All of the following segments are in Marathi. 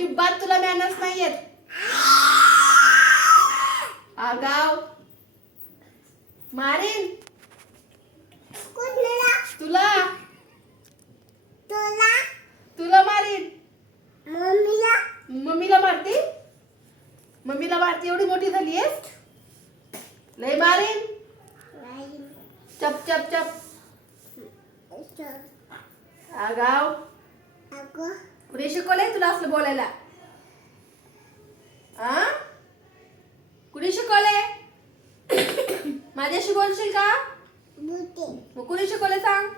अजिबात तुला मॅनर्स नाहीयेत आगाव मारेन तुला तुला तुला, तुला मारीन मम्मीला मम्मीला मारते मम्मीला मारते एवढी मोठी झाली आहेस लय मारीन चप चप चप आगाव आगो कुणी शिकवलंय कुण तुला असं बोलायला आ कुणी शिकवले मे माझ्याशी बोलशील का कुणी शिकवले सांग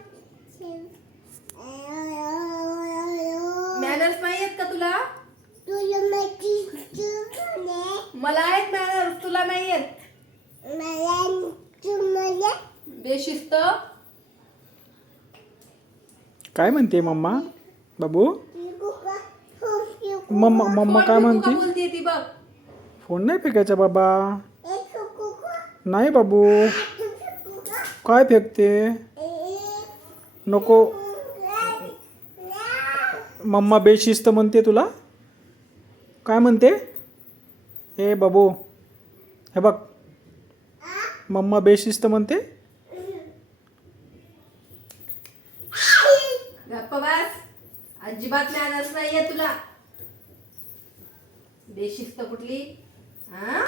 मॅनर्स नाही आहेत का तुला मला आहेत मॅनर्स तुला नाही आहेत बेशिस्त काय म्हणते मम्मा बाबू मम्मा मम्मा काय म्हणते फोन नाही फेकायचा बाबा नाही बाबू काय फेकते नको मम्मा बेशिस्त म्हणते तुला काय म्हणते हे बाबू हे बघ मम्मा बेशिस्त म्हणते अजिबात बेशिस्त कुठली हा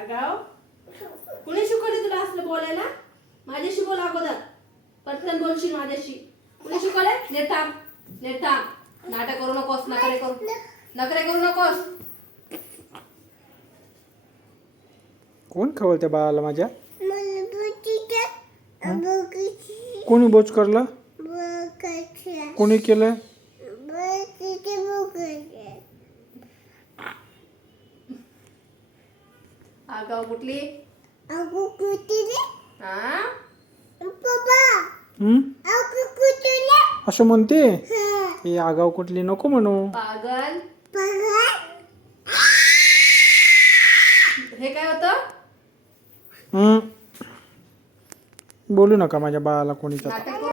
आगाव कुणी शिकवले तुला असं बोलायला माझ्याशी बोला अगोदर पटकन बोलशील माझ्याशी कुणी शिकवले नेता नेता नाटक करू नकोस नकरे करू नकरे करू नकोस कोण खवळते बाळाला माझ्या कोणी बोच करला कोणी केलं कुठली असं म्हणते हे आगाव कुठली नको म्हणू पागल हे काय होत बोलू नका माझ्या बाळाला कोणी